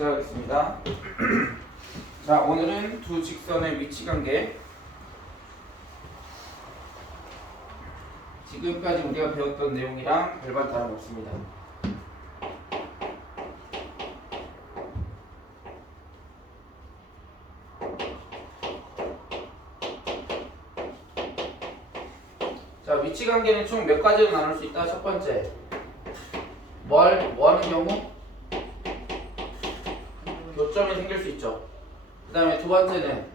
시작하겠습니다. 자, 오늘은 두 직선의 위치 관계. 지금까지 우리가 배웠던 내용이랑 별반 다름없습니다. 자, 위치 관계는 총 몇 가지로 나눌 수 있다. 첫 번째, 뭐 하는 경우? 교점이 생길 수 있죠. 그 다음에 두 번째는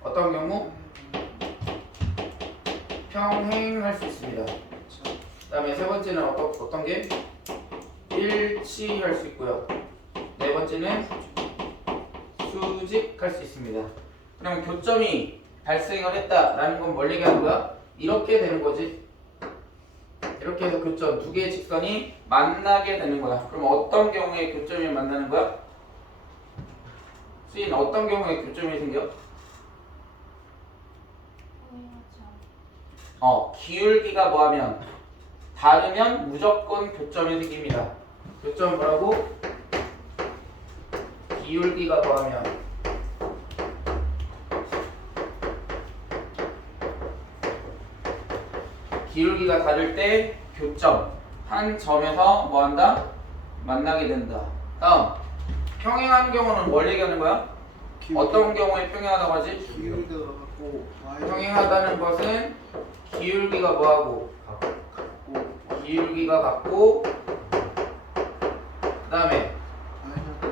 어떤 경우? 평행할 수 있습니다. 그 다음에 세 번째는 어떤 게? 일치할 수 있고요. 네 번째는 수직할 수 있습니다. 그러면 교점이 발생을 했다라는 건 뭘 얘기하는 거야? 이렇게 되는 거지. 이렇게 해서 교점 두 개의 직선이 만나게 되는 거야. 그럼 어떤 경우에 교점이 만나는 거야? 수인 어떤 경우에 교점이 생겨? 기울기가 뭐하면 다르면 무조건 교점이 생깁니다. 교점 뭐라고? 기울기가 뭐하면 기울기가 다를 때 교점 한 점에서 뭐한다? 만나게 된다. 다음 평행하는 경우는 뭘 얘기하는 거야? 어떤 경우에 평행하다고 하지? 기울기가 같고 평행하다는 것은 기울기가 뭐하고? 기울기가 같고 그 다음에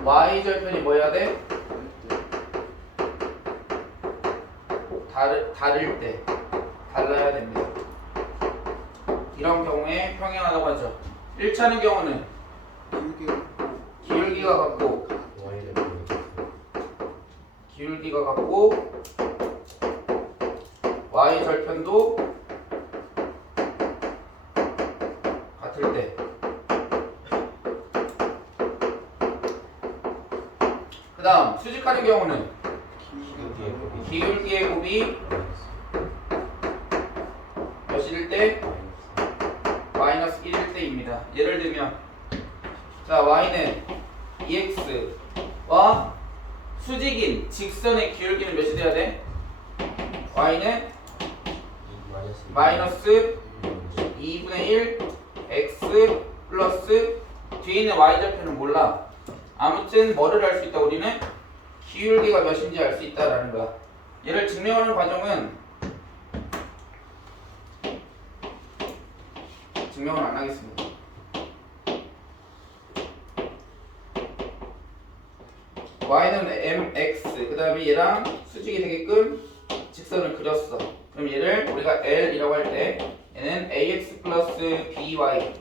y절편이 뭐 해야 돼? 다를 때 달라야 됩니다. 이런 경우에 평행하다고 하죠. 1차는 경우는 기울기가 같고 y절편도 같을 때. 그 다음 수직하는 경우는 기울기의 곱이 몇일 때? 마이너스 1일 때입니다. 예를 들면 자, y는 2x와 수직인 직선의 기울기는 몇이 돼야 돼? y는 마이너스 2분의 1 x 플러스 뒤에 있는 y절편은 몰라. 아무튼 뭐를 알 수 있다? 우리는 기울기가 몇인지 알 수 있다라는 거야. 얘를 증명하는 과정은 증명을 안 하겠습니다. y는 mx 그 다음에 얘랑 수직이 되게끔 직선을 그렸어. 그럼 얘를 우리가 L이라고 할 때 얘는 ax 플러스 by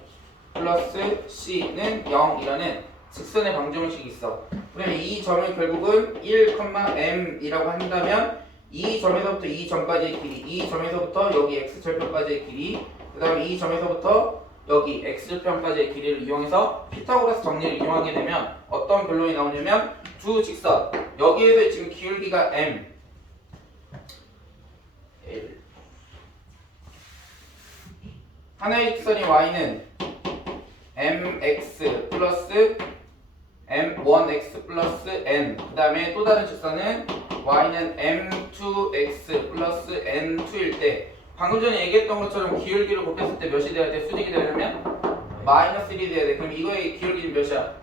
플러스 c는 0이라는 직선의 방정식이 있어. 그러면 이 점을 결국은 1,m이라고 한다면 이 점에서부터 이 점까지의 길이, 이 점에서부터 여기 x절편까지의 길이, 그 다음에 이 점에서부터 여기 x절편까지의 길이를 이용해서 피타고라스 정리를 이용하게 되면 어떤 결론이 나오냐면 두 직선, 여기에서 지금 기울기가 m L. 하나의 직선이 y는 mx 플러스 m1x 플러스 n, 그 다음에 또 다른 직선은 y는 m2x 플러스 n2일 때 방금 전에 얘기했던 것처럼 기울기를 곱했을 때 몇이 돼야 돼? 수직이 되려면 마이너스 1이 돼야 돼. 그럼 이거의 기울기는 몇이야?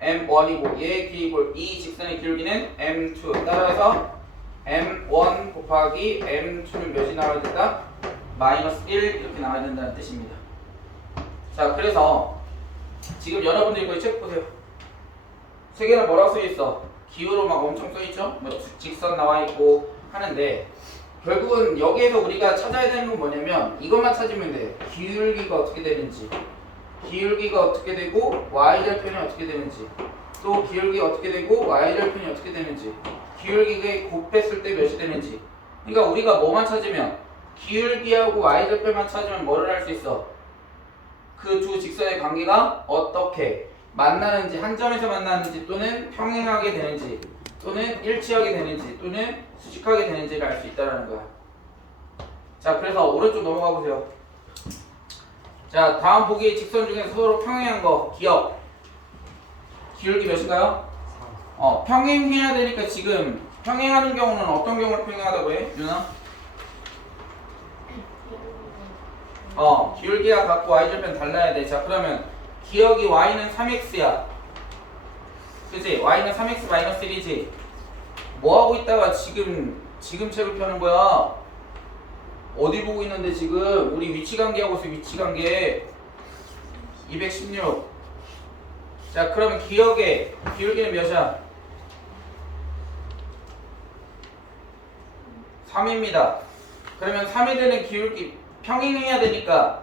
m1이고 얘의 기울기, 이 직선의 기울기는 m2. 따라서 m1 곱하기 m2는 몇이 나와야 된다? 마이너스 1 이렇게 나와야 된다는 뜻입니다. 자, 그래서 지금 여러분들이 거의 책 보세요. 세 개는 뭐라고 써있어? 기호로 막 엄청 써있죠? 뭐 직선 나와있고 하는데 결국은 여기에서 우리가 찾아야 되는 건 뭐냐면 이것만 찾으면 돼. 기울기가 어떻게 되는지, 기울기가 어떻게 되고 y절편이 어떻게 되는지, 또 기울기가 어떻게 되고 y절편이 어떻게 되는지, 기울기가 곱했을 때 몇이 되는지. 그러니까 우리가 뭐만 찾으면 기울기하고 y절편만 찾으면 뭐를 할 수 있어? 그 두 직선의 관계가 어떻게 만나는지, 한 점에서 만나는지, 또는 평행하게 되는지, 또는 일치하게 되는지, 또는 수직하게 되는지를 알 수 있다는 거야. 자, 그래서 오른쪽 넘어가 보세요. 자, 다음 보기의 직선 중에서 서로 평행한 거 기억. 기울기 몇인가요? 평행해야 되니까 지금 평행하는 경우는 어떤 경우를 평행하다고 해? 유나? 기울기가 같고 y절편 달라야 돼. 자, 그러면 기억이 y는 3x야. 그치? y는 3x 마이너스 1이지. 뭐 하고 있다가 지금 책을 펴는 거야? 어디 보고 있는데 지금? 우리 위치 관계하고 있어. 위치 관계 216. 자, 그러면 기울기는 몇이야? 3입니다. 그러면 3이 되는 기울기 평행해야 되니까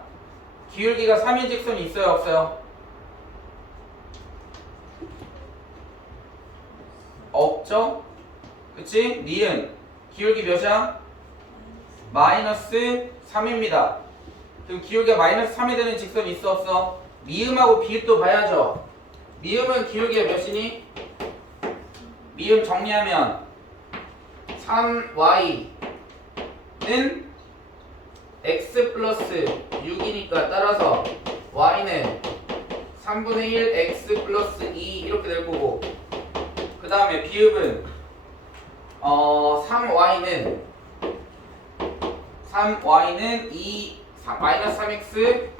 기울기가 3인 직선이 있어요, 없어요? 없죠? 그치? 니은 기울기 몇이야? 마이너스 3입니다. 그럼 기울기가 마이너스 3이 되는 직선이 있어, 없어? 미음하고 비읍도 봐야죠. 미음은 기울기가 몇이니? 미음 정리하면 3y는 x 플러스 6이니까 따라서 y는 3분의 1 x 플러스 2 이렇게 될 거고, 그 다음에 비읍은 3y는 마이너스 3x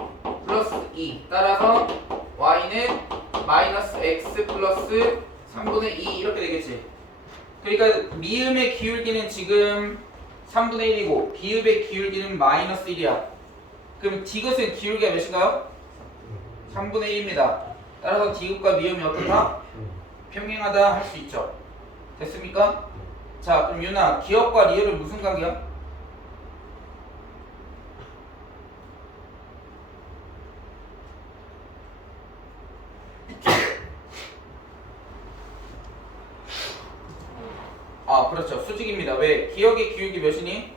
플러스 2 따라서 y는 마이너스 x 플러스 3분의 2 이렇게 되겠지. 그러니까 미음의 기울기는 지금 3분의 1이고 비읍의 기울기는 마이너스 1이야. 그럼 디귿은 기울기가 몇인가요? 3분의 1입니다. 따라서 디귿과 미음이 어떻다? 평행하다 할 수 있죠. 됐습니까? 자, 그럼 유나, 기억과 리을은 무슨 관계야? 그렇죠. 수직입니다. 왜? 기억의 기울기 몇이니?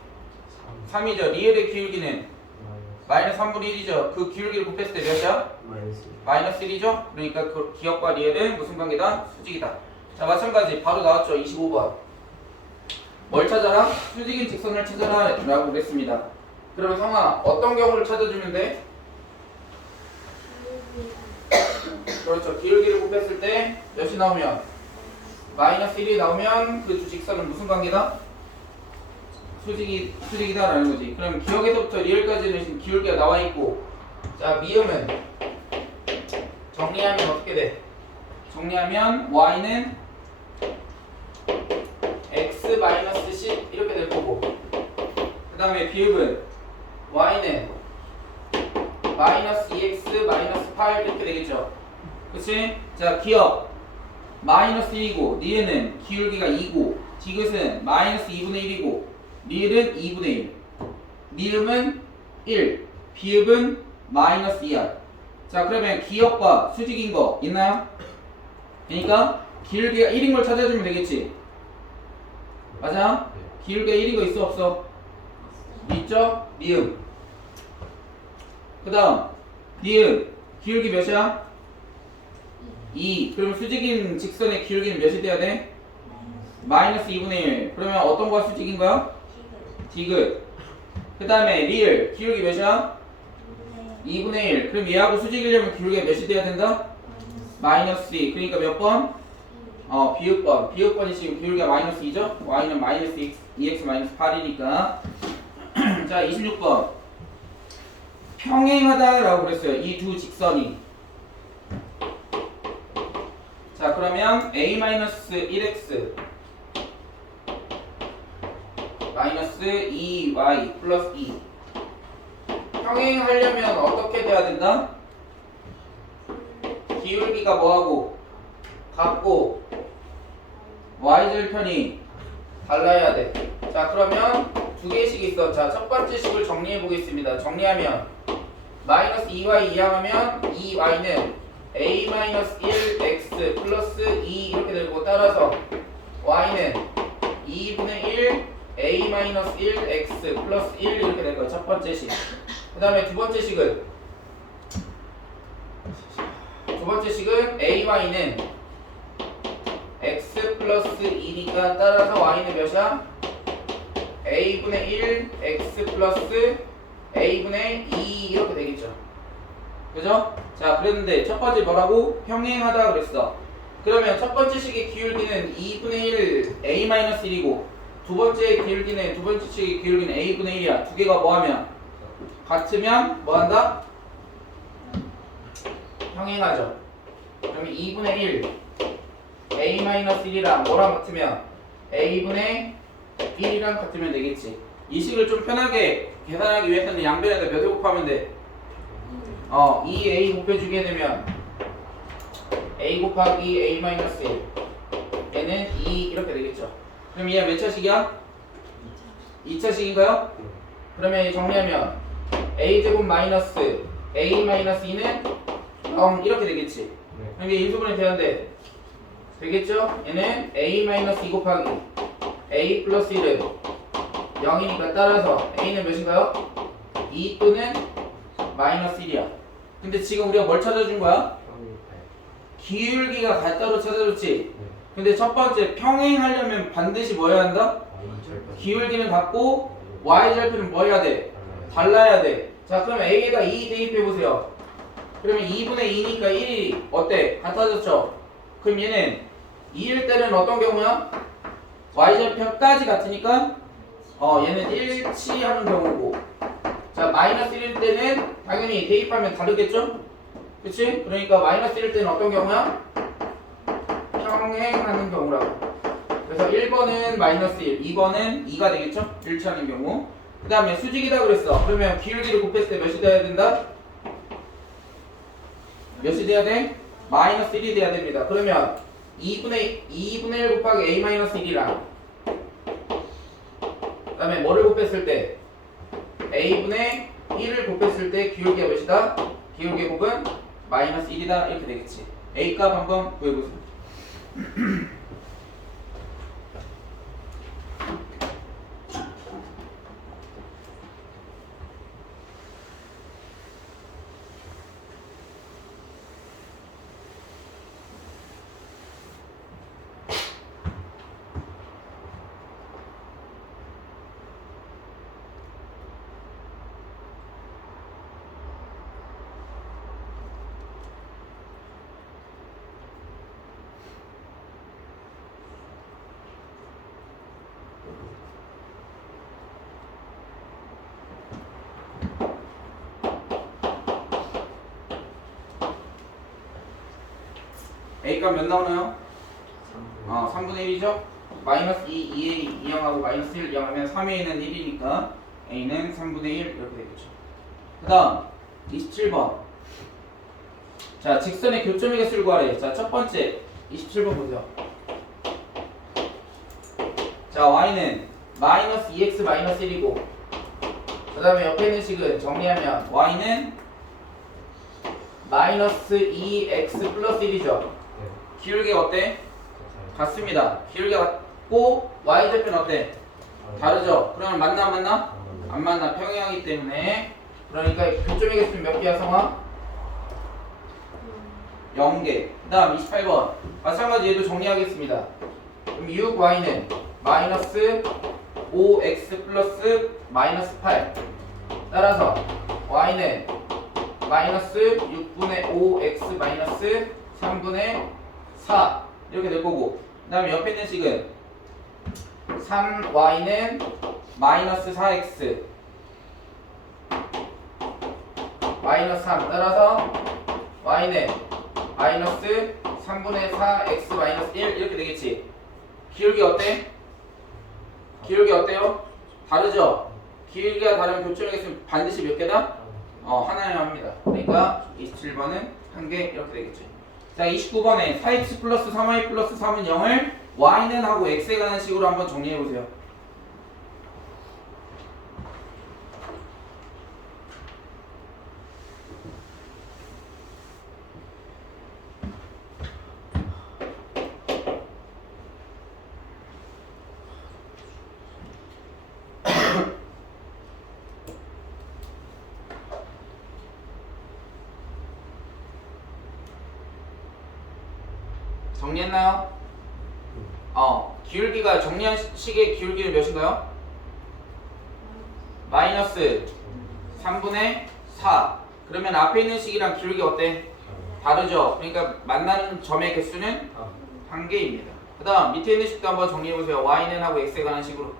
3이죠. 리을의 기울기는 마이너스 3분의 1이죠. 그 기울기를 곱했을 때 몇이야? 마이너스 1이죠. 그러니까 그 기억과 리을은 무슨 관계다? 수직이다. 자, 마찬가지 바로 나왔죠. 25번. 뭘 찾아라? 수직인 직선을 찾아라 라고 그랬습니다. 그러면 성아, 어떤 경우를 찾아주면 돼? 그렇죠. 기울기를 곱했을 때 몇이 나오면? 마이너스 1이 나오면 그 두 직선은 무슨 관계다? 수직이다 라는 거지. 그럼 기억에서부터 리을까지는 지금 기울기가 나와 있고, 자, 미음은 정리하면 어떻게 돼? 정리하면 y는 x 마이너스 10 이렇게 될 거고, 그 다음에 비읍은 y는 마이너스 2x 마이너스 8 이렇게 되겠죠. 그치? 자, 기억 마이너스 1이고 니은은 기울기가 2고 디귿은 마이너스 2분의 1이고 리을은 2분의 1, 미음은 1, 비읍은 마이너스 2야. 자, 그러면 기억과 수직인 거 있나요? 그러니까 기울기가 1인 걸 찾아주면 되겠지. 맞아? 기울기가 1인 거 있어 없어? 있죠? 미음. 그 다음 니은 기울기 몇이야? 2. 그러면 수직인 직선의 기울기는 몇이 돼야 돼? 마이너스 2분의 1. 그러면 어떤 거가 수직인 거야? 디귿. 그 다음에 리을 기울기 몇이야? 2분의 1. 그럼 얘하고 수직이려면 기울기가 몇이 돼야 된다? 마이너스 2. 그러니까 몇 번? 비읍번. 비읍번이 지금 기울기가 마이너스 2죠? y는 마이너스 2x 마이너스 8이니까. 자, 26번. 평행하다라고 그랬어요. 이 두 직선이. 자, 그러면 a-1x 마이너스 2y 플러스 2 평행하려면 어떻게 돼야 된다? 기울기가 뭐하고? 같고 y절편이 달라야 돼. 자, 그러면 두 개씩 있어. 자, 첫 번째 식을 정리해 보겠습니다. 정리하면 마이너스 2y 이항하면 2y는 a-1x 플러스 2 이렇게 되고, 따라서 y는 2분의 1 a-1x 플러스 1 이렇게 될 거예요. 첫 번째 식. 그 다음에 두 번째 식은 ay는 x 플러스 2니까 따라서 y는 몇이야? a분의 1 x 플러스 a분의 2 이렇게 되겠죠. 그죠? 자, 그랬는데 첫 번째 뭐라고? 평행하다 그랬어. 그러면 첫 번째 식의 기울기는 2분의 1 a-1이고 두 번째 기울기는 두 번째 식의 기울기는 a분의 1이야. 두 개가 뭐하면 같으면 뭐한다? 평행하죠. 그러면 2분의 1 a-1이랑 뭐랑 같으면 a분의 1이랑 같으면 되겠지. 이 식을 좀 편하게 계산하기 위해서는 양변에다 몇을 곱하면 돼? 2a 곱해주게 되면 a 곱하기 a-1 얘는 2 이렇게 되겠죠. 그럼 얘가 몇 차식이야? 2차식인가요? 그러면 정리하면 a제곱 마이너스 a-2는 0 이렇게 되겠지. 그럼 이게 인수분해 되는데 되겠죠? 얘는 a-2 곱하기 a 플러스 1은 0이니까 따라서 a는 몇인가요? 2 또는 마이너스 1이야. 근데 지금 우리가 뭘 찾아준 거야? 기울기가 같다로 찾아줬지. 근데 첫 번째 평행하려면 반드시 뭐 해야 한다? 기울기는 같고 y절표는 뭐 해야 돼? 달라야 돼. 자 그러면 a에다 2 대입해 보세요. 그러면 2분의 2니까 1이 어때? 같아졌죠? 그럼 얘는 2일 때는 어떤 경우야? y절표까지 같으니까 얘는 일치하는 경우고, 자 마이너스 1일 때는 당연히 대입하면 다르겠죠? 그치? 그러니까 마이너스 1일 때는 어떤 경우야? 평행하는 경우라고. 그래서 1번은 마이너스 1, 2번은 2가 되겠죠? 일치하는 경우. 그 다음에 수직이다 그랬어. 그러면 기울기를 곱했을 때 몇이 돼야 된다? 몇이 돼야 돼? 마이너스 1이 돼야 됩니다. 그러면 2분의 1 곱하기 a-1이랑 그 다음에 뭐를 곱했을 때? a분의 1을 곱했을 때 기울기가 몇이다? 기울기 곱은 마이너스 1이다 이렇게 되겠지. a 값 한번 구해보세요. A값 몇 나오나요? 3분의 1이죠? 마이너스 2, 2A 2항하고 마이너스 1 2항하면 3A는 1이니까 A는 3분의 1 이렇게 되겠죠. 그 다음 27번. 자 직선의 교점의 개수를 구하래. 자 첫 번째 27번 보세요. 자 Y는 마이너스 2X 마이너스 1이고 그 다음에 옆에 있는 식은 정리하면 Y는 마이너스 2X 플러스 1이죠. 기울기가 어때? 같습니다. 기울기가 같고 y절표는 어때? 다르죠? 그러면 맞나 안 맞나? 안 맞나. 평행하기 때문에. 그러니까 교점의 개수는 몇 개야 성아? 0개. 그 다음 28번 마찬가지 얘도 정리하겠습니다. 그럼 6y는 마이너스 5x 플러스 마이너스 8 따라서 y는 마이너스 6분의 5x 마이너스 3분의 4 이렇게 될 거고, 그 다음에 옆에 있는 식은 3y는 마이너스 4x 마이너스 3 따라서 y는 마이너스 3분의 4x 마이너스 1 이렇게 되겠지. 기울기 어때? 기울기 어때요? 다르죠? 기울기가 다르면 교점의 개수는 반드시 몇 개다? 하나여야 합니다. 그러니까 27번은 한 개 이렇게 되겠죠. 자 29번에 4x 플러스 3y 플러스 3은 0을 y는 하고 x에 관한 식으로 한번 정리해보세요. 정리했나요? 기울기가 정리한 식의 기울기는 몇인가요? 마이너스 3분의 4. 그러면 앞에 있는 식이랑 기울기 어때? 다르죠. 그러니까 만나는 점의 개수는 한 개입니다. 그 다음 밑에 있는 식도 한번 정리해보세요. y는 하고 x에 관한 식으로.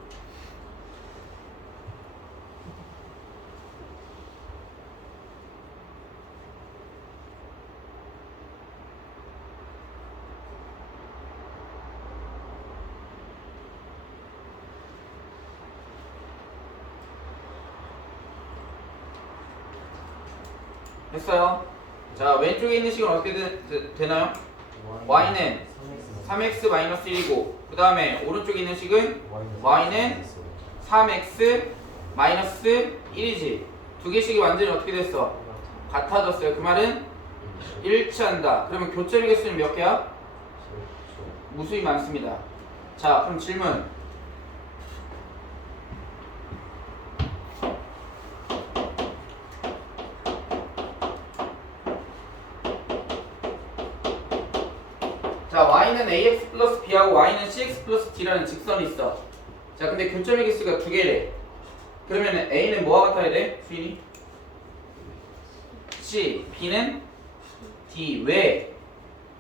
됐어요. 자, 왼쪽에 있는 식은 어떻게 되나요? y는 3x-1이고 그 다음에 오른쪽에 있는 식은 y는 3x-1이지. 두 개씩이 완전히 어떻게 됐어? 같아졌어요. 그 말은 일치한다. 그러면 교점의 개수는 몇 개야? 무수히 많습니다. 자, 그럼 질문. 자, y는 ax 플러스 b하고 y는 cx 플러스 d라는 직선이 있어. 자, 근데 교점의 개수가 두 개래. 그러면 a는 뭐와 같아야 돼? 수인이? c, b는 d. 왜?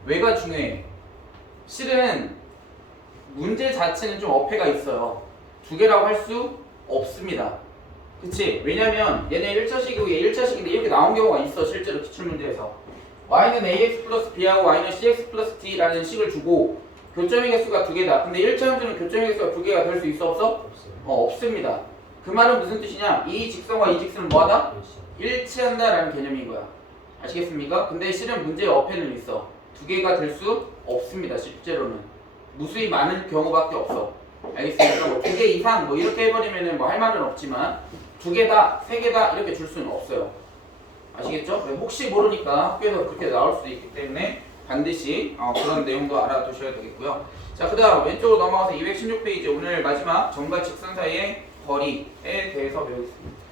왜가 중요해? 실은 문제 자체는 좀 어폐가 있어요. 두 개라고 할 수 없습니다. 그치? 왜냐면 얘네 1차식이고 얘 1차식인데 이렇게 나온 경우가 있어. 실제로 기출문제에서. y는 ax 플러스 b하고 y는 cx 플러스 d라는 식을 주고 교점의 개수가 두 개다. 근데 1차 함수는 교점의 개수가 두 개가 될 수 있어 없어? 없습니다. 그 말은 무슨 뜻이냐? 이 직선과 이 직선은 뭐하다? 일치한다라는 개념인 거야. 아시겠습니까? 근데 실은 문제의 어폐는 있어. 두 개가 될 수 없습니다. 실제로는 무수히 많은 경우밖에 없어. 알겠습니까? 뭐 두 개 이상 뭐 이렇게 해버리면은 뭐 할 말은 없지만 두 개다, 세 개다 이렇게 줄 수는 없어요. 아시겠죠? 혹시 모르니까 학교에서 그렇게 나올 수도 있기 때문에 반드시 그런 내용도 알아두셔야 되겠고요. 자, 그 다음 왼쪽으로 넘어가서 216페이지 오늘 마지막 점과 직선 사이의 거리에 대해서 배우겠습니다.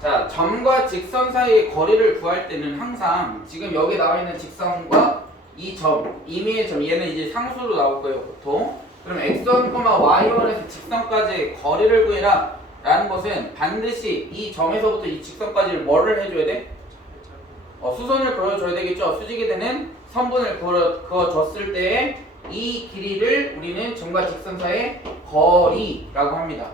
자, 점과 직선 사이의 거리를 구할 때는 항상 지금 여기 나와 있는 직선과 이 점, 임의의 점, 얘는 이제 상수로 나올 거예요, 보통. 그럼 x1, y1에서 직선까지의 거리를 구해라 라는 것은 반드시 이 점에서부터 이 직선까지를 뭐를 해줘야 돼? 수선을 그어줘야 되겠죠. 수직이 되는 선분을 그어줬을 때의 이 길이를 우리는 점과 직선 사이의 거리라고 합니다.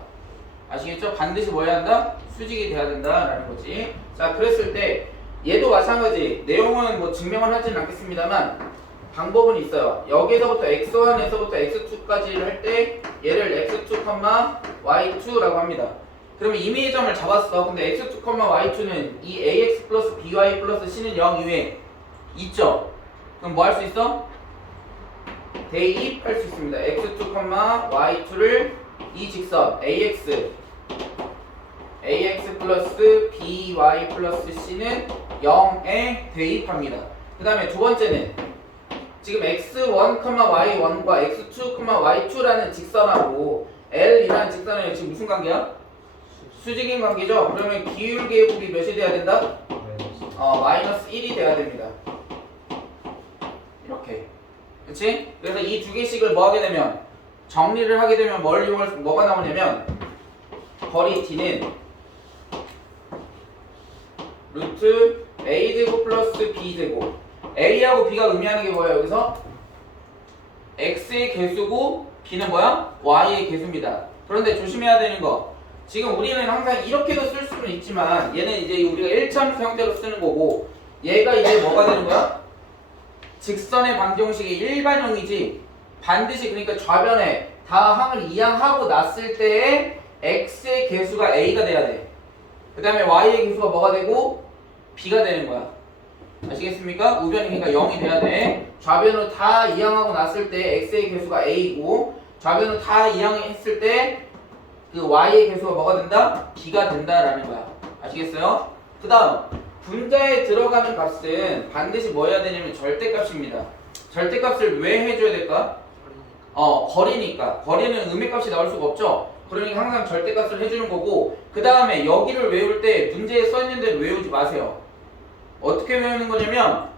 아시겠죠? 반드시 뭐 해야 한다? 수직이 돼야 된다라는 거지. 자, 그랬을 때 얘도 마찬가지. 내용은 뭐 증명을 하지는 않겠습니다만 방법은 있어요. 여기서부터 x1에서부터 x2까지를 할 때 얘를 x2, y2라고 합니다. 그러면 임의의 점을 잡았어. 근데 x2, y2는 이 ax 플러스 by 플러스 c는 0 이외에 있죠? 그럼 뭐 할 수 있어? 대입할 수 있습니다. x2, y2를 이 직선 ax 플러스 by 플러스 c는 0에 대입합니다. 그 다음에 두 번째는 지금 x1, y1과 x2, y2라는 직선하고 l이라는 직선은 지금 무슨 관계야? 수직인 관계죠? 그러면 기울계곱이 몇이 돼야 된다? 마이너스 1이 돼야 됩니다. 이렇게. 그치? 그래서 이 두 개씩을 뭐 하게 되면 정리를 하게 되면 뭐가 나오냐면 거리 d는 루트 a제곱 플러스 b제곱. a하고 b가 의미하는 게 뭐야 여기서? x의 개수고 b는 뭐야? y의 개수입니다. 그런데 조심해야 되는 거, 지금 우리는 항상 이렇게도 쓸 수는 있지만 얘는 이제 우리가 1차함수 형태로 쓰는 거고 얘가 이제 뭐가 되는 거야? 직선의 방정식이 일반형이지 반드시 그러니까 좌변에 다 항을 이항하고 났을 때에 x의 개수가 a가 돼야 돼. 그 다음에 y의 개수가 뭐가 되고 b가 되는 거야. 아시겠습니까? 우변이니까 0이 돼야 돼. 좌변으로 다 이항하고 났을 때 x의 개수가 a이고 좌변으로 다 이항했을 때 그 y의 개수가 뭐가 된다? b가 된다라는 거야. 아시겠어요? 그 다음 분자에 들어가는 값은 반드시 뭐 해야 되냐면 절대값입니다. 절대값을 왜 해줘야 될까? 거리니까. 거리는 음의 값이 나올 수가 없죠. 그러니까 항상 절대값을 해주는 거고, 그 다음에 여기를 외울 때 문제에 써있는 대로 외우지 마세요. 어떻게 외우는 거냐면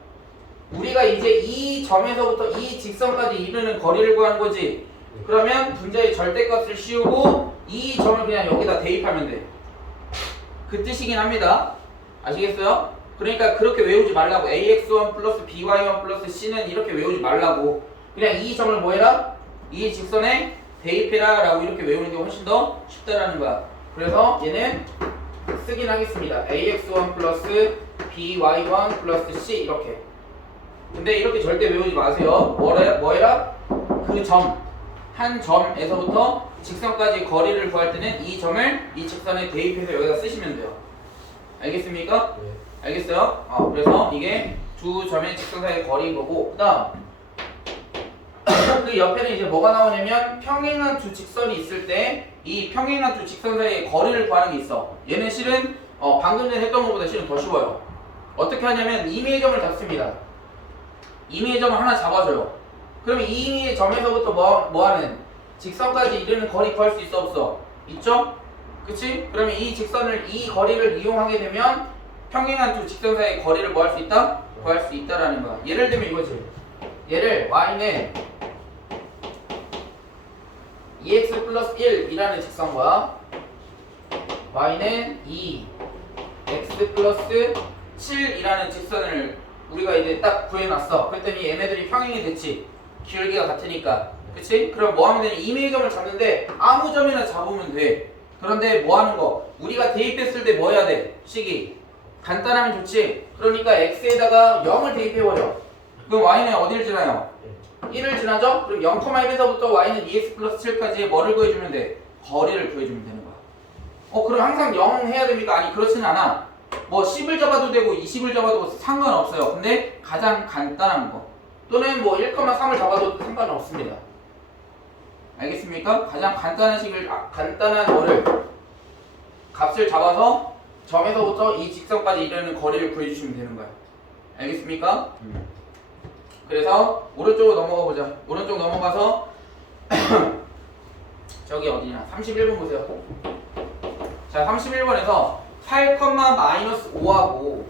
우리가 이제 이 점에서부터 이 직선까지 이르는 거리를 구하는 거지. 그러면 분자의 절대값을 씌우고 이 점을 그냥 여기다 대입하면 돼. 그 뜻이긴 합니다. 아시겠어요? 그러니까 그렇게 외우지 말라고. ax1 플러스 by1 플러스 c는 이렇게 외우지 말라고. 그냥 이 점을 뭐 해라? 이 직선에 대입해라 라고 이렇게 외우는 게 훨씬 더 쉽다라는 거야. 그래서 얘는 쓰긴 하겠습니다. ax1 플러스 by1 플러스 c 이렇게. 근데 이렇게 절대 외우지 마세요. 뭐 해라? 그 점, 한 점에서부터 직선까지 거리를 구할 때는 이 점을 이 직선에 대입해서 여기다 쓰시면 돼요. 알겠습니까? 네. 알겠어요? 그래서 이게 두 점의 직선 사이의 거리인 거고, 그 다음 그 옆에는 이제 뭐가 나오냐면 평행한 두 직선이 있을 때 이 평행한 두 직선 사이의 거리를 구하는 게 있어. 얘는 실은 방금 전에 했던 것보다 실은 더 쉬워요. 어떻게 하냐면 임의의 점을 잡습니다. 임의의 점을 하나 잡아줘요. 그러면 이 임의의 점에서부터 뭐하는 직선까지 이르는 거리 구할 수 있어 없어? 있죠? 그치? 그러면 이 직선을 이 거리를 이용하게 되면 평행한 두 직선 사이의 거리를 뭐 할 수 있다? 구할 수 있다라는 거야. 예를 들면 이거지. 얘를 y는 2x 플러스 1이라는 직선과 y는 2x 플러스 7이라는 직선을 우리가 이제 딱 구해놨어. 그랬더니 얘네들이 평행이 됐지. 기울기가 같으니까. 그치? 그럼 뭐 하면 되니? 임의의 점을 잡는데 아무 점이나 잡으면 돼. 그런데 뭐 하는 거? 우리가 대입했을 때 뭐 해야 돼? 식이 간단하면 좋지. 그러니까 x에다가 0을 대입해버려. 그럼 y는 어디를 지나요? 1을 지나죠? 그럼 0,1에서부터 y는 2x 플러스 7까지 뭐를 구해주면 돼? 거리를 구해주면 되는 거야. 그럼 항상 0 해야 됩니까? 아니 그렇진 않아. 뭐 10을 잡아도 되고 20을 잡아도 상관없어요. 근데 가장 간단한 거 또는 뭐 1,3을 잡아도 상관없습니다. 알겠습니까? 가장 간단한 간단한 거를 값을 잡아서 점에서부터 이 직선까지 이르는 거리를 구해주시면 되는 거야. 알겠습니까? 그래서 오른쪽으로 넘어가 보자. 오른쪽 넘어가서 저기 어디냐? 31번 보세요. 자, 31번에서 8,-5하고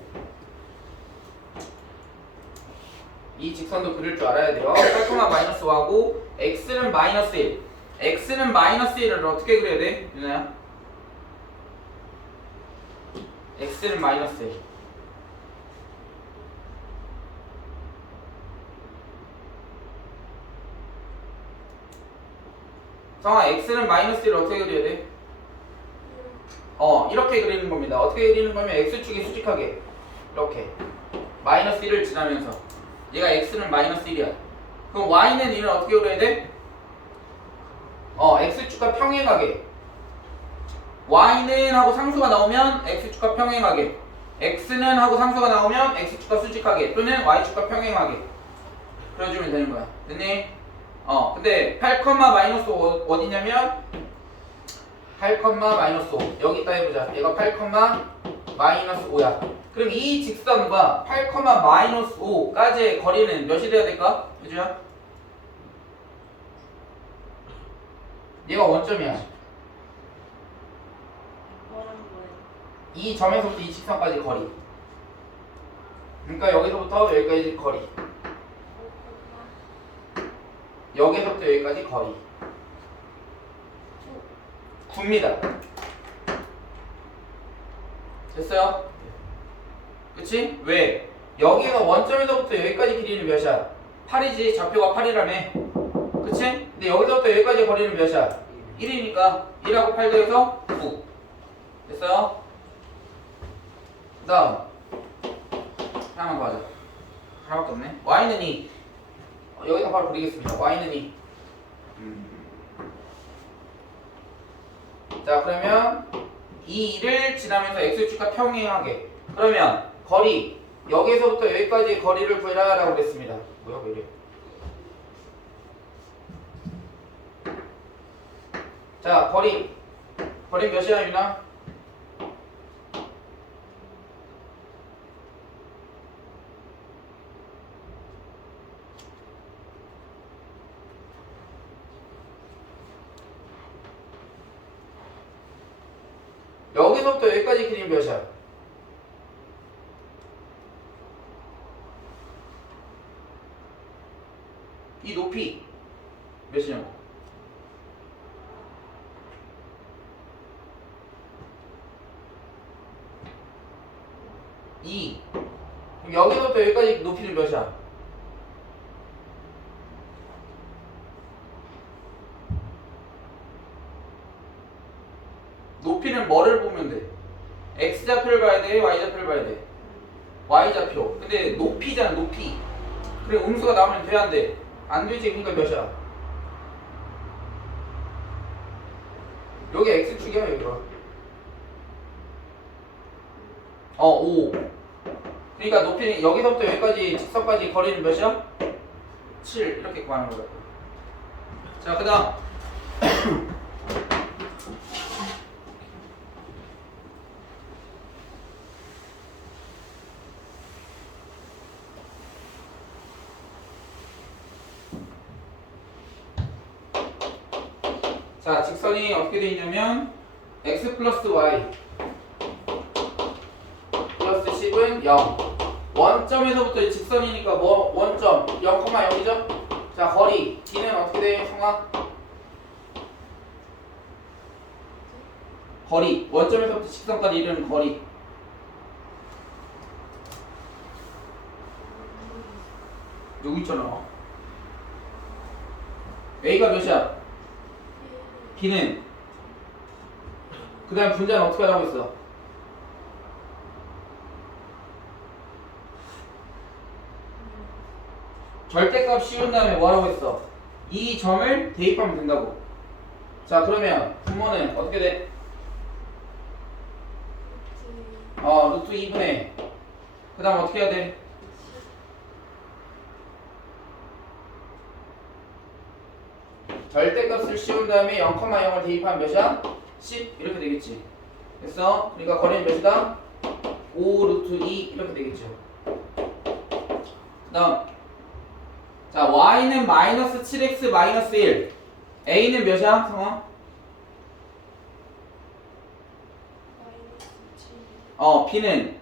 이 직선도 그릴 줄 알아야 돼요. 8,-5하고 x는 마이너스 1. x는 마이너스 1을 어떻게 그려야 돼? 유나야? x는 마이너스 1. 성아, x는 마이너스 1을 어떻게 그려야 돼? 이렇게 그리는 겁니다. 어떻게 그리는 거면 x축이 수직하게 이렇게 마이너스 1을 지나면서 얘가 x는 마이너스 1이야. 그럼 y는 얘는 어떻게 그려야 돼? x축과 평행하게 y는 하고 상수가 나오면 x축과 평행하게 x는 하고 상수가 나오면 x축과 수직하게 또는 y축과 평행하게 그려주면 되는 거야. 됐니? 근데 8,-5 어디냐면 8,-5 여기다 해보자. 얘가 8,-5야. 그럼 이 직선과 8,-5까지의 거리는 몇이 돼야 될까? 해주야. 얘가 원점이야. 이 점에서부터 이 직선까지 거리. 그러니까 여기서부터 여기까지 거리. 여기서부터 여기까지 거리. 9입니다. 됐어요? 그치? 왜? 여기가 원점에서부터 여기까지 길이는 몇이야? 8이지. 좌표가 8이라며. 그치? 근데 여기서부터 여기까지 거리는 몇이야? 1이니까 1하고 8 더해서 9. 됐어요? 그 다음 하나만 더 하자. 하나밖에 없네. y는 2. 여기다 바로 그리겠습니다. y는 2. 자, 그러면 이 2를 지나면서 x축과 평행하게. 그러면 거리 여기서부터 여기까지 거리를 구해라 라고 그랬습니다. 뭐야 왜 이래? 자, 거리 몇이야 유나? 여기서부터 여기까지 길이는 몇이야? 이 높이 몇이냐고? 2. 그럼 여기서부터 여기까지 높이는 몇이야? 높이는 뭐를 보면 돼? x좌표를 봐야 돼? y좌표를 봐야 돼? y좌표. 근데 높이잖아, 높이. 그래, 음수가 나오면 돼, 안 돼? 안 되지. 그러니까 몇이야? 여기 x축이야, 여기가. 5. 그러니까 높이는 여기서부터 여기까지 직선까지 거리는 몇이야? 7. 이렇게 구하는 거야. 자, 그 다음. 자, 직선이 어떻게 되어 있냐면 x 플러스 y 플러스 10은 0. 원점에서부터 직선이니까 뭐 원점 0,0이죠? 자, 거리 d는 어떻게 돼, 성아? 거리 원점에서부터 직선까지 이르는 거리 여기 있잖아. a가 몇이야? b는 그 다음 분자는 어떻게 하라고 했어? 절대값 씌운 다음에 뭐하라고 했어? 이 점을 대입하면 된다고. 자, 그러면 분모는 어떻게 돼? 루트 2분의 그 다음 어떻게 해야 돼? 절대값을 씌운 다음에 0,0을 대입하면 몇이야? 10 이렇게 되겠지. 됐어? 그러니까 거리는 몇이다? 5 루트 2 이렇게 되겠죠. 그 다음 자, y는 마이너스 7x 마이너스 1. a는 몇이야, 성아? b는?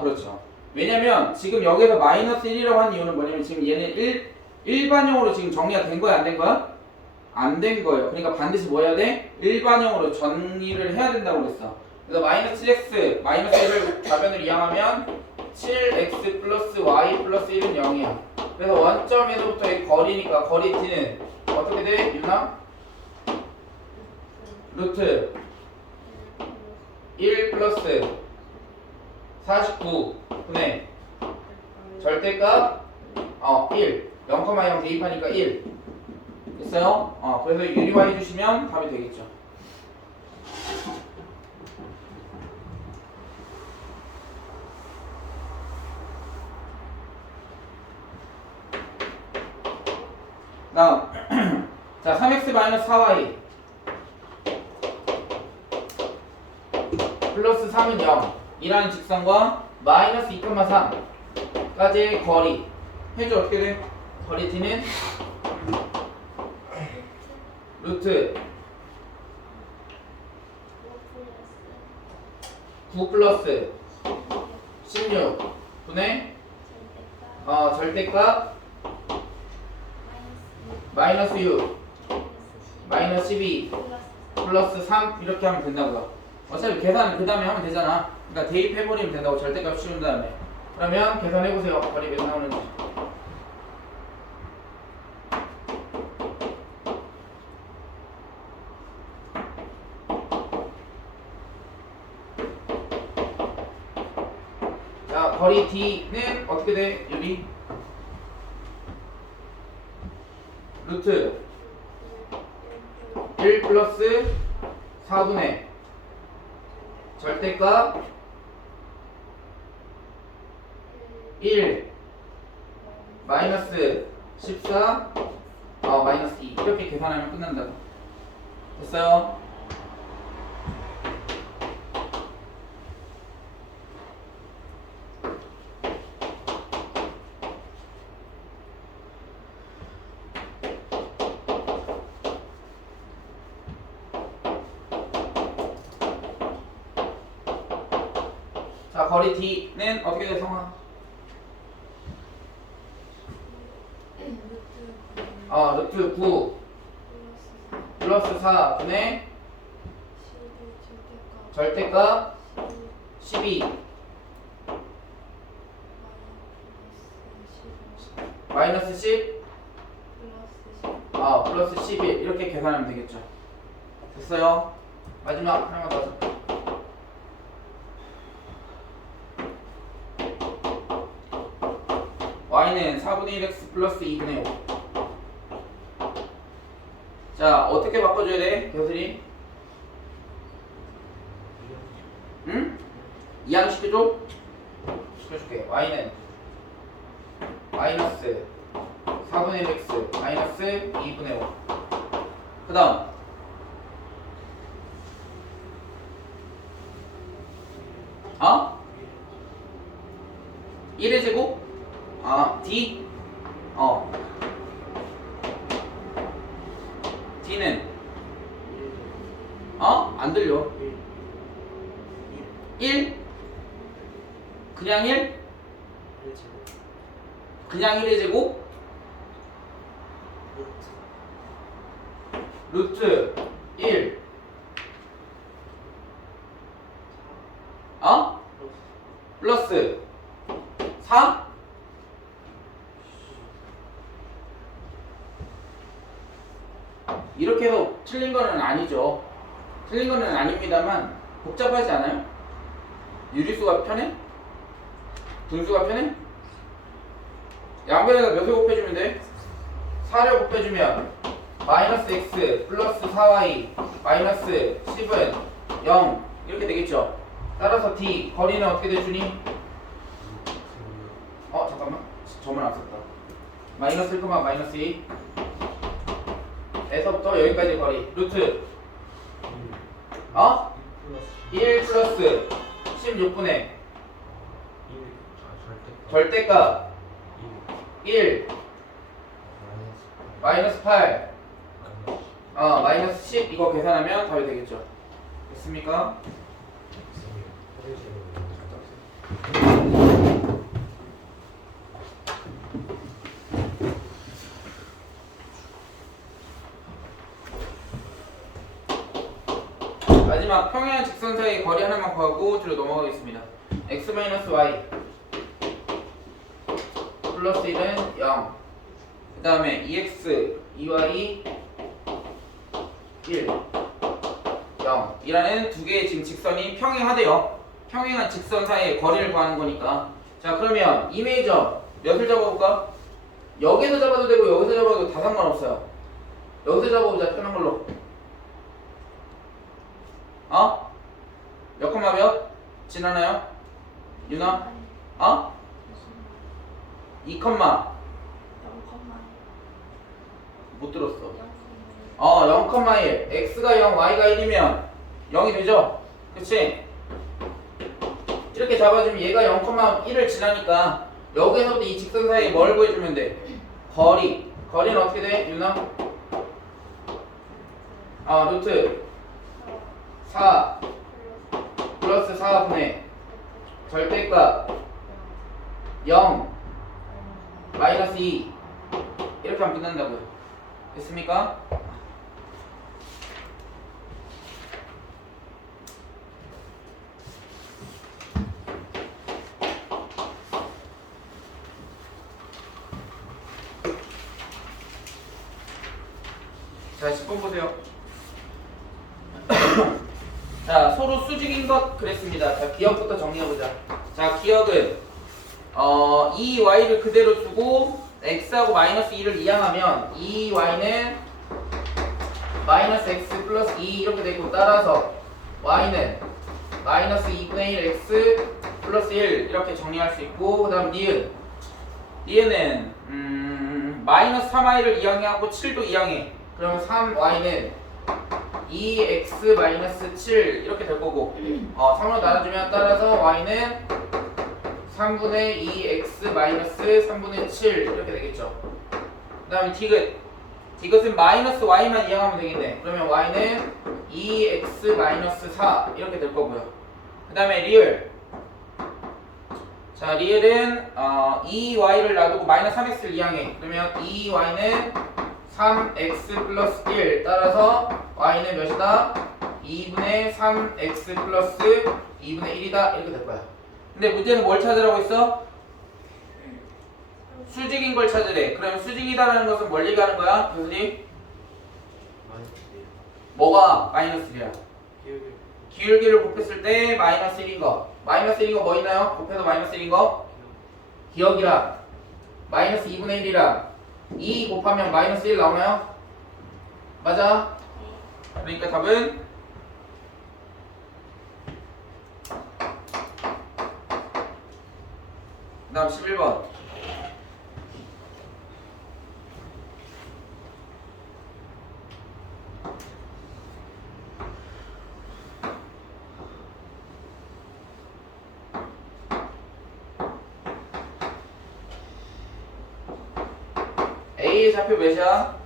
그렇죠. 왜냐면 지금 여기서 마이너스 1이라고 한 이유는 뭐냐면 지금 얘는 일반형으로 지금 정리가 된 거야, 안 된 거야? 안 된 거예요. 그러니까 반드시 뭐 해야 돼? 일반형으로 정리를 해야 된다고 그랬어. 그래서 마이너스 7x 마이너스 1을 좌변으로 이항하면 7x 플러스 y 플러스 1은 0이야. 그래서 원점에서부터의 거리니까 거리 t는 어떻게 돼? 유나? 루트 1 플러스 49 분의 절대값 1 0,0 대입하니까 1 됐어요? 그래서 유리화 해주시면 답이 되겠죠. 다음 자, 3x-4y 플러스 3은 0 이라는 직선과 마이너스 2,3까지의 거리 해줘. 어떻게 돼? 거리 t는 루트 9 플러스 16 분의 절대값 마이너스 6 마이너스 12 플러스 3 이렇게 하면 된다고요. 어차피 계산은 그 다음에 하면 되잖아. 그러니까 대입해버리면 된다고. 절대값 씌운 다음에. 그러면 계산해보세요. 거리 몇 나오는지. 자, 거리 D는 어떻게 돼? 유리? 루트 1 플러스 4분의 절대값 1 마이너스 14 마이너스 2 이렇게 계산하면 끝난다. 됐어요? 거리 D는 어떻게 돼 성아? 루트 9 플러스 4 분의 절대값 12 마이너스 10 플러스 11 이렇게 계산하면 되겠죠. 됐어요. 마지막 하나만 더 하자. y는 4분의 1x 플러스 2분의 5. 자, 어떻게 바꿔줘야 돼? 교수님? 응? 이해하기 시켜줘? 시켜줄게. y는 마이너스 4분의 1x 마이너스 2분의 5. 그 다음 어? 1의 제곱? d? d는 안 들려. 1? 그냥 1? 그냥 1의 제곱? 루트 1 플러스 4? 이렇게 해서 틀린 거는 아니죠. 틀린 거는 아닙니다만 복잡하지 않아요? 유리수가 편해? 분수가 편해? 양변에다 몇을 곱해주면 돼? 4를 곱해주면 마이너스 x 플러스 4y 마이너스 10은 0 이렇게 되겠죠. 따라서 d 거리는 어떻게 되주니? 잠깐만 점을 안 썼다. 마이너스 1, 마이너스 2 에서부터 여기까지 거리 루트 1 플러스 16분의 절대값 1 마이너스 8 마이너스 10 이거 계산하면 답이 되겠죠. 됐습니까? 마지막 평행한 직선 사이의 거리 하나만 구하고 뒤로 넘어가겠습니다. x-y 플러스 1은 0. 그 다음에 2x, 2y 1, 0 이라는 두 개의 지금 직선이 평행하대요. 평행한 직선 사이의 거리를 구하는 거니까. 자, 그러면 이메이저 몇을 잡아볼까? 여기서 잡아도 되고 여기서 잡아도 다 상관없어요. 여기서 잡아보자. 편한 걸로. 몇 콤마 몇? 지나나요? 유나? 2 콤마 못 들었어. 0,1 x가 0, y가 1이면 0이 되죠? 그치? 이렇게 잡아주면 얘가 0,1을 지나니까 여기서부터 이 직선 사이에 뭘 구해주면 돼? 거리는 어떻게 돼? 유나? 루트 4 플러스 4분의 절대값 0 마이너스 2 이렇게 하면 끝난다고요. 됐습니까? 자, 10번 보세요. 자, 서로 수직인 것 그랬습니다. 자, 기억부터 정리해보자. 자, 기억은 이 y를 그대로 두고 x하고 마이너스 2를 이항하면 이 y는 마이너스 x 플러스 2 이렇게 되고, 따라서 y는 마이너스 2분의 1 x 플러스 1 이렇게 정리할 수 있고, 그 다음 니은은 마이너스 3y를 이항해갖고 7도 이항해. 그러면 3y는 2x 마이너스 7 이렇게 될 거고, 3으로 나눠주면 따라서 y는 3분의 2x 마이너스 3분의 7 이렇게 되겠죠. 그 다음에 디귿은 마이너스 y만 이항하면 되겠네. 그러면 y는 2x 마이너스 4 이렇게 될 거고요. 그 다음에 리을 자, 리을은 2y를 놔두고 마이너스 3x를 이항해. 그러면 2y는 3x 플러스 1 따라서 y는 몇이다? 2분의 3x 플러스 2분의 1이다 이렇게 될 거야. 근데 문제는 뭘 찾으라고 했어? 수직인 걸 찾으래. 그러면 수직이다라는 것은 뭘 얘기하는 거야? 교수님? 뭐가 마이너스 1이야? 기울기를 곱했을 때 마이너스 1인 거. 마이너스 1인 거 뭐 있나요? 곱해서 마이너스 1인 거? 기억이랑 마이너스 2분의 1이랑 2 곱하면 마이너스 1 나오나요? 맞아? 그러니까 답은 그 다음 11번 A의 좌표 몇이야?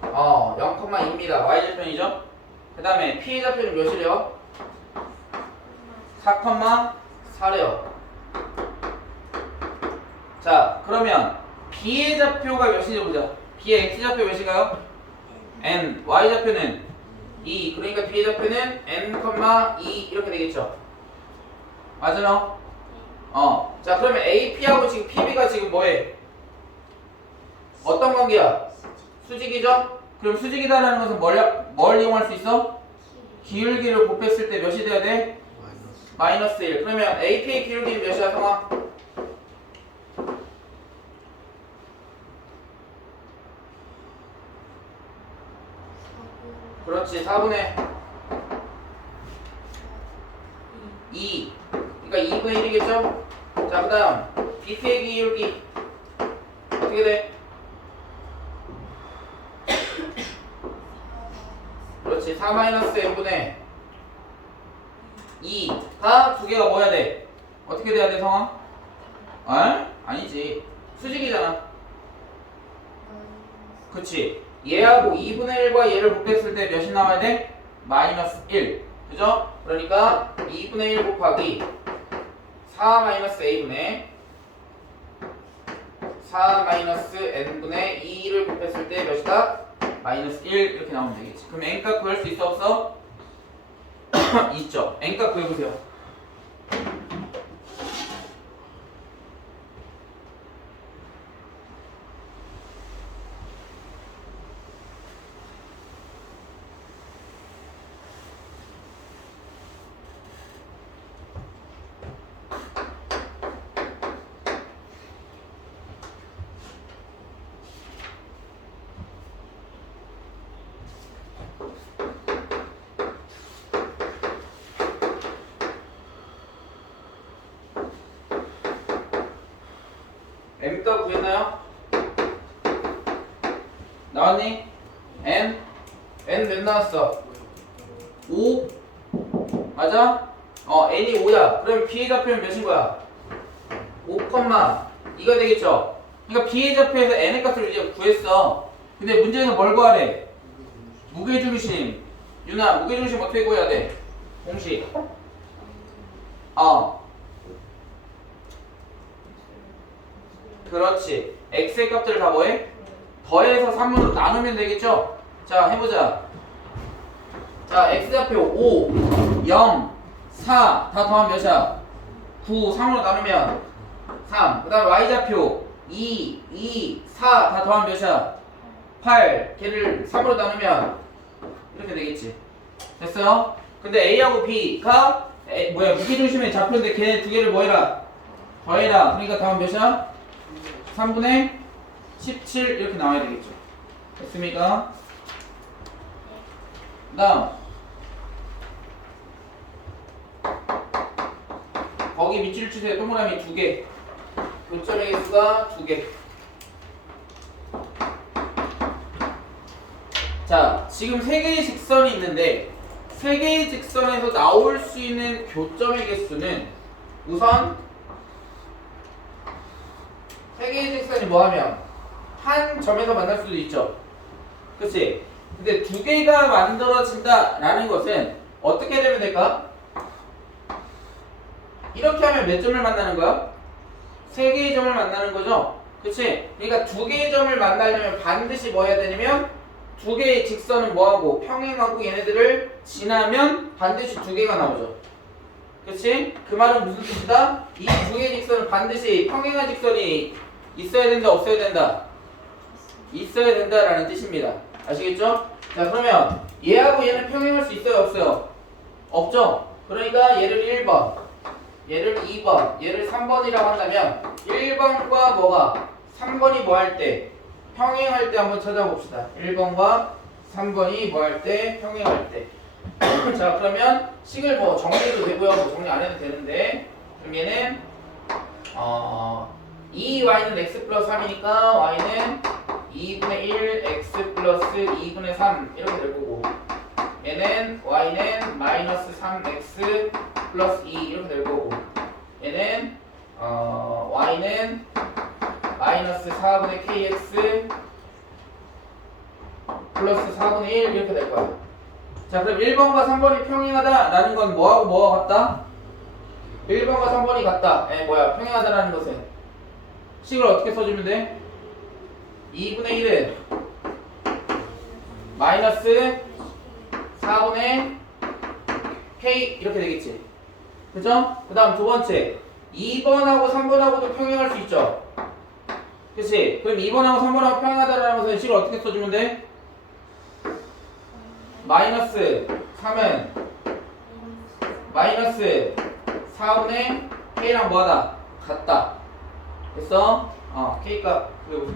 0,2입니다. Y좌표이죠? 그 다음에 P의 좌표는 몇이래요? 4,4래요. 자, 그러면 B의 좌표가 몇인지 보자. B의 X좌표 몇인가요? N. Y좌표는 2. 그러니까 B의 좌표는 N,2 이렇게 되겠죠? 맞아요? 자, 그러면 AP하고 지금 PB가 지금 뭐해? 어떤 관계야? 수직이죠? 그럼 수직이다라는 것은 뭘 이용할 수 있어? 기울기를 곱했을 때 몇이 돼야 돼? 마이너스 1. 그러면 AP의 기울기는 몇이야, 성아? 그렇지, 4분의 2. 그러니까 2분의 1이겠죠? 자, 그 다음 BP의 기울기 어떻게 돼? 그렇지, 4-n분의 2가 두 개가 뭐 해야 돼? 어떻게 돼야 돼, 성아? 아니지, 수직이잖아. 그치, 얘하고 2분의 1과 얘를 곱했을 때 몇이 나와야 돼? 마이너스 1. 그죠? 그러니까 2분의 1 곱하기 4-a분의 4-n분의 2를 곱했을 때 몇이다? 마이너스 1 이렇게 나오면 되겠지. 그럼 n값 구할 수 있어 없어? 있죠. n값 구해보세요. m값 구했나요? 나왔니? n 몇 나왔어? 5 맞아? n이 5야. 그럼 b의 좌표는 몇인 거야? 5, 2가 되겠죠? 그러니까 b의 좌표에서 n의 값을 이제 구했어. 근데 문제에서 뭘 구하래? 무게중심. 유나, 무게중심 어떻게 구해야 돼? 공식. 그렇지. x의 값들을 다 뭐해? 더해서 3으로 나누면 되겠죠? 자, 해보자. 자, x좌표 5, 0, 4 다 더하면 몇이야? 9, 3으로 나누면 3. 그 다음 y좌표 2, 4 다 더하면 몇이야? 8. 걔를 3으로 나누면 이렇게 되겠지. 됐어요? 근데 a하고 b가 무게중심의 좌표인데 걔 두 개를 뭐해라? 더해라. 그러니까 다음 몇이야? 3분의 17 이렇게 나와야 되겠죠. 됐습니까? 그 다음 거기 밑줄 치세요. 동그라미 2개. 교점의 개수가 2개. 자, 지금 3개의 직선이 있는데 3개의 직선에서 나올 수 있는 교점의 개수는 우선 3개의 직선이 뭐하면 한 점에서 만날 수도 있죠. 그치? 근데 2개가 만들어진다 라는 것은 어떻게 되면 될까? 이렇게 하면 몇 점을 만나는 거야? 3개의 점을 만나는 거죠? 그치? 그러니까 2개의 점을 만나려면 반드시 뭐 해야 되냐면 2개의 직선은 뭐하고 평행하고 얘네들을 지나면 반드시 2개가 나오죠. 그치? 그 말은 무슨 뜻이다? 이 2개의 직선은 반드시 평행한 직선이 있어야 된다, 없어야 된다? 있어야 된다라는 뜻입니다. 아시겠죠? 자, 그러면 얘하고 얘는 평행할 수 있어요, 없어요? 없죠? 그러니까 얘를 1번, 얘를 2번, 얘를 3번이라고 한다면 1번과 뭐가 3번이 뭐 할 때 평행할 때 한번 찾아봅시다. 1번과 3번이 뭐 할 때 평행할 때. 자, 그러면 식을 뭐 정리해도 되고요. 뭐 정리 안 해도 되는데 그럼 얘는 2y는 x 플러스 3이니까 y는 2분의 1 x 플러스 2분의 3 이렇게 될 거고 얘는 y는 마이너스 3x 플러스 2 이렇게 될 거고 얘는 y는 마이너스 4분의 kx 플러스 4분의 1 이렇게 될 거야. 자, 그럼 1번과 3번이 평행하다라는 건 뭐하고 뭐가 같다? 1번과 3번이 같다. 평행하다라는 것은 식을 어떻게 써주면 돼? 2분의 1은 마이너스 4분의 k 이렇게 되겠지. 그죠? 그 다음 두 번째 2번하고 3번하고도 평행할 수 있죠. 그치? 그럼 2번하고 3번하고 평행하다라는 것은 식을 어떻게 써주면 돼? 마이너스 3은 마이너스 4분의 k랑 뭐하다? 같다. 됐어? k값 그리고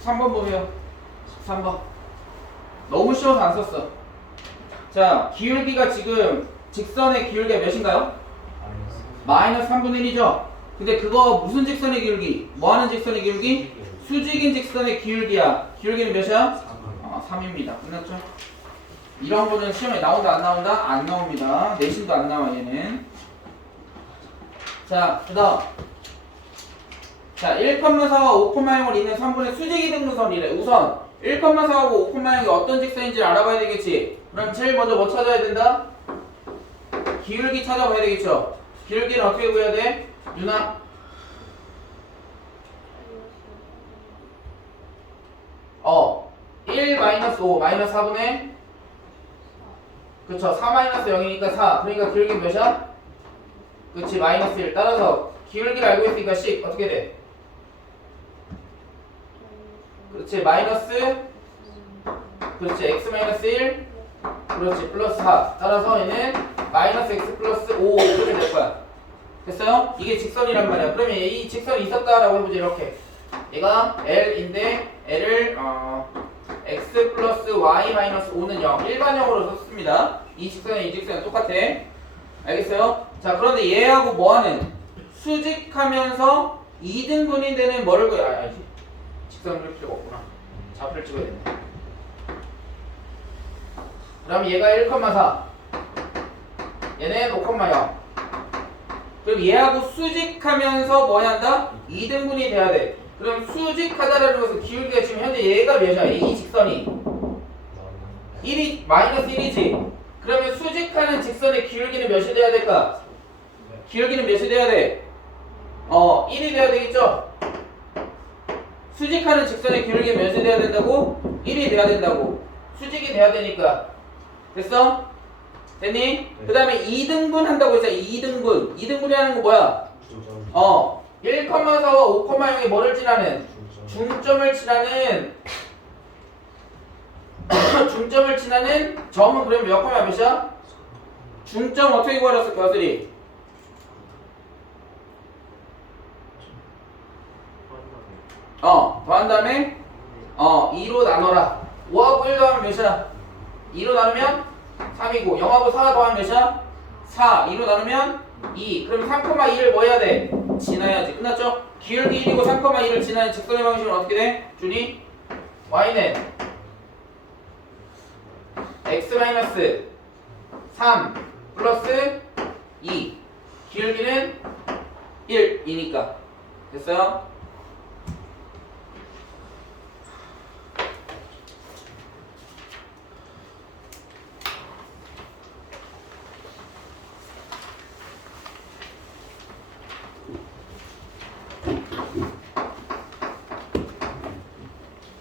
13번 보세요. 13번. 너무 쉬워서 안 썼어. 자, 기울기가 지금 직선의 기울기가 몇인가요? 마이너스 3분의 1이죠? 근데 그거 무슨 직선의 기울기? 뭐 하는 직선의 기울기? 수직인 직선의 기울기야. 기울기는 몇이야? 3입니다. 끝났죠? 이런 거는 시험에 나온다 안 나온다? 안 나옵니다. 내신도 안 나와 얘는. 자, 그 다음 자, 1,4와 5,0을 잇는 3분의 수직이등분선이래. 우선 1,4하고 5,0이 어떤 직선인지 알아봐야 되겠지. 그럼 제일 먼저 뭐 찾아야 된다? 기울기 찾아봐야 되겠죠. 기울기는 어떻게 구해야 돼? 유나? 1 마이너스 5 마이너스 4분의 그쵸 4 마이너스 0이니까 4 그러니까 기울기는 몇이야? 그치 마이너스 1 따라서 기울기를 알고 있으니까 식 어떻게 돼? 그렇지 마이너스 그렇지 x 마이너스 1 그렇지 플러스 4 따라서 얘는 마이너스 x 플러스 5 이렇게 될 거야. 됐어요? 이게 직선이란 말이야. 그러면 이 직선이 있었다라고 해보자. 이렇게 얘가 L인데 L을 x 플러스 y 마이너스 5는 0 일반형으로 썼습니다. 이 직선과 이 직선은 똑같아. 알겠어요? 자, 그런데 얘하고 뭐하는 수직하면서 2등분이 되는 뭐를 구해? 직선을 그릴 필요가 없구나. 좌표를 찍어야 된다. 그럼 얘가 1,4 얘는 5,0 그럼 얘하고 수직하면서 뭐 해야 한다? 2등분이 돼야 돼. 그럼 수직하다라는 것은 기울기가 지금 현재 얘가 몇이야? 이 직선이 1이 마이너스 1이지. 그러면 수직하는 직선의 기울기는 몇이 돼야 될까? 기울기는 몇이 돼야 돼? 1이 돼야 되겠죠? 수직하는 직선의 기울기는 몇이 돼야 된다고? 1이 돼야 된다고. 수직이 돼야 되니까. 됐어? 됐니? 네. 그 다음에 2등분 한다고 했잖아. 2등분. 2등분이라는 건 뭐야? 1,4와 5,0이 뭐를 지나는? 중점을 지나는 중점을 지나는 점은 그러면 몇 콤마 몇이야? 중점 어떻게 구하랬어 겨들이? 더한 다음에 2로 나눠라. 5하고 1 더하면 몇이야? 2로 나누면 3이고 0하고 4 더하면 몇이야? 4. 2로 나누면 2. 그럼 3,2를 뭐 해야 돼? 지나야지. 끝났죠? 기울기 1이고 3,2를 지나는 직선의 방식은 어떻게 돼? 준이? y는 x-3 플러스 2. 기울기는 1이니까. 됐어요?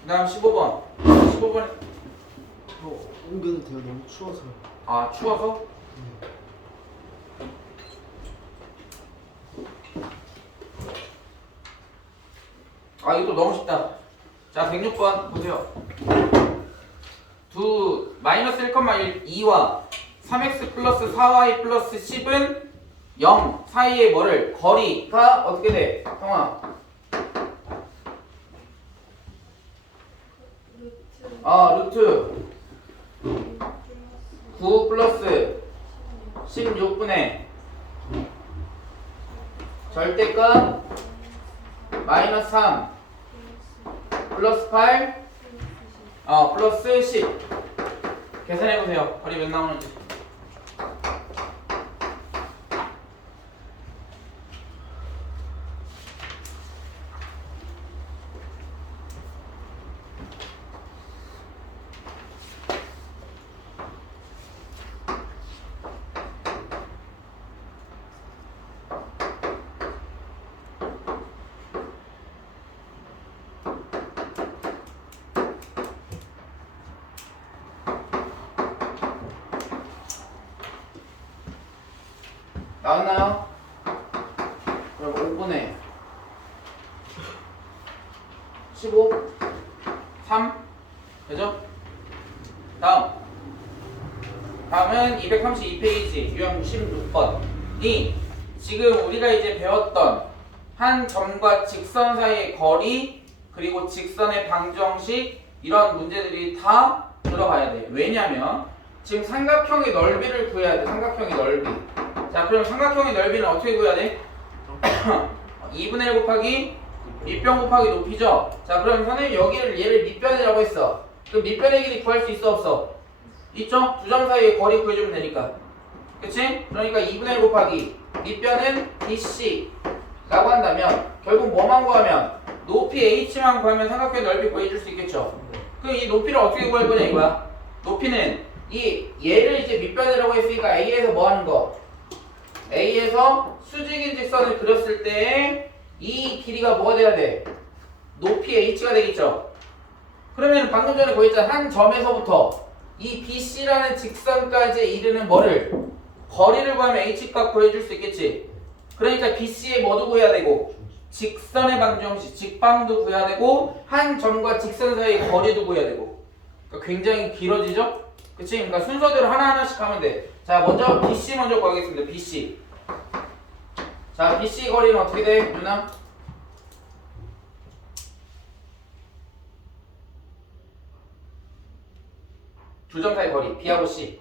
그 다음 15번. 15번. 옮겨도 돼요? 너무 추워서. 아, 추워서? 아, 이거 너무 쉽다. 자, 106번 보세요. 마이너스 1,1 2와 3x 플러스 4y 플러스 10은 0 사이의 뭐를? 거리가 어떻게 돼? 형아. 루트 9 플러스 16분의 절대값 마이너스 3 플러스 8 플러스 10 계산해보세요. 거리 몇 나오는지. 나왔나요? 그럼 5분의 15 3 되죠? 다음은 232페이지 유형 16번이 지금 우리가 이제 배웠던 한 점과 직선 사이의 거리 그리고 직선의 방정식 이런 문제들이 다 들어가야 돼요. 왜냐면 지금 삼각형의 넓이를 구해야 돼. 삼각형의 넓이. 자, 그럼 삼각형의 넓이는 어떻게 구해야 돼? 2분의 1 곱하기 밑변 곱하기 높이죠? 자, 그럼 선생님이 얘를 밑변이라고 했어. 그럼 밑변의 길이 구할 수 있어 없어? 있죠? 두 점 사이의 거리 구해주면 되니까. 그치? 그러니까 2분의 1 곱하기 밑변은 BC 라고 한다면 결국 뭐만 구하면 높이 H만 구하면 삼각형의 넓이 구해줄 수 있겠죠? 그럼 이 높이를 어떻게 구할 거냐 이거야? 높이는 얘를 이제 밑변이라고 했으니까 A에서 뭐 하는 거? A에서 수직인 직선을 그렸을 때 이 길이가 뭐가 돼야 돼? 높이 H가 되겠죠? 그러면 방금 전에 보였잖아. 한 점에서부터 이 BC라는 직선까지 이르는 뭐를? 거리를 구하면 H값 구해줄 수 있겠지? 그러니까 BC의 뭐도 구해야 되고 직선의 방정식, 직방도 구해야 되고 한 점과 직선 사이의 거리도 구해야 되고 그러니까 굉장히 길어지죠? 그치? 그러니까 순서대로 하나하나씩 하면 돼. 자, 먼저 BC 먼저 구하겠습니다. BC. 자, BC 거리는 어떻게 돼? 누나? 두 점 사이 거리 B하고 C.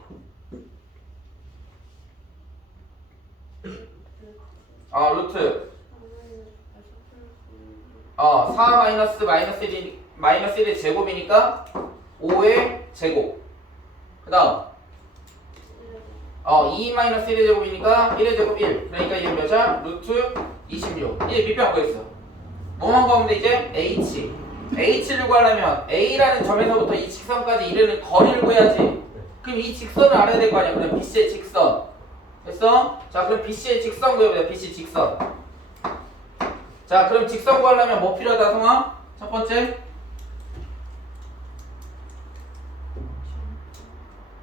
루트 4 마이너스 1의 제곱이니까 5의 제곱. 그 다음 2 마이너스 1의 제곱이니까 1의 제곱 1. 그러니까 이게 몇이야? 루트 26. 이제 밑변 구했어. 뭐만 구하면 돼 이제? H를 구하려면 A라는 점에서부터 이 직선까지 이르는 거리를 구해야지. 그럼 이 직선을 알아야 될 거 아니야. 그럼 BC의 직선. 됐어? 자, 그럼 BC의 직선 구해보자. BC 직선. 자, 그럼 직선 구하려면 뭐 필요하다, 성아? 첫 번째?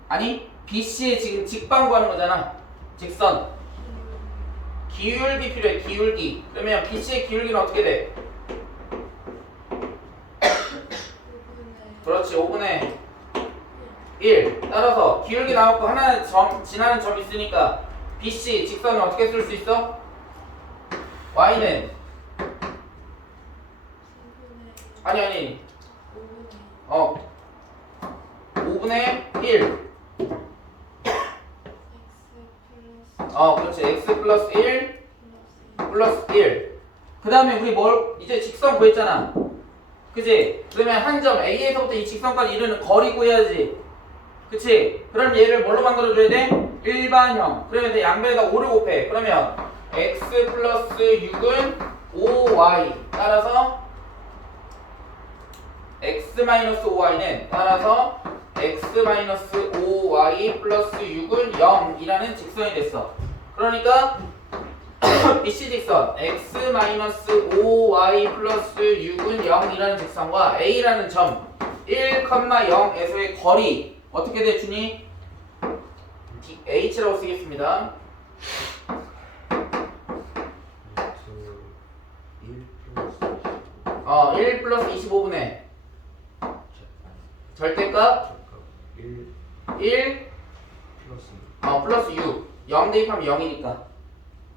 아니, BC의 지금 직방 구하는 거잖아. 직선. 기울기 필요해, 기울기. 그러면 BC의 기울기는 어떻게 돼? 그렇지, 5분의 1. 따라서 기울기 나왔고 하나는 지나는 점이 있으니까 BC 직선은 어떻게 쓸 수 있어? Y는 아니. 5분의 1. 그렇지. x 플러스 1 플러스 1. 그 다음에 우리 이제 직선 구했잖아. 그치? 그러면 한 점 A에서부터 이 직선까지 이르는 거리 구해야지. 그치? 그럼 얘를 뭘로 만들어줘야 돼? 일반형. 그러면 이제 양변에다 5를 곱해. 그러면 x 플러스 6은 5y. 따라서 x 마이너스 5y는 따라서 x 마이너스 5y 플러스 6은 0이라는 직선이 됐어. 그러니까 BC 직선 x 마이너스 5y 플러스 6은 0이라는 직선과 A라는 점 1,0에서의 거리 어떻게 돼 준이? H라고 쓰겠습니다. 1 플러스 25분의 절대값 1 플러스 6 0 대입하면 0이니까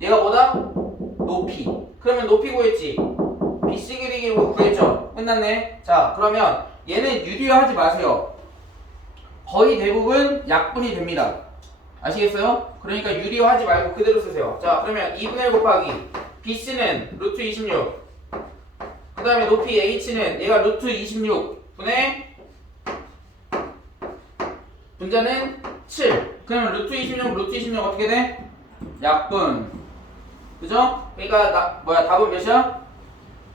얘가 뭐다? 높이. 그러면 높이 구했지. BC 길이 구했죠. 끝났네. 자 그러면 얘는 유리화하지 마세요. 거의 대부분 약분이 됩니다. 아시겠어요? 그러니까 유리화하지 말고 그대로 쓰세요. 자 그러면 2분의 1 곱하기 BC는 루트 26. 그 다음에 높이 H는 얘가 루트 26분의 분자는 7. 그러면 루트 26 어떻게 돼? 약분. 그죠? 그러니까 답은 몇이야?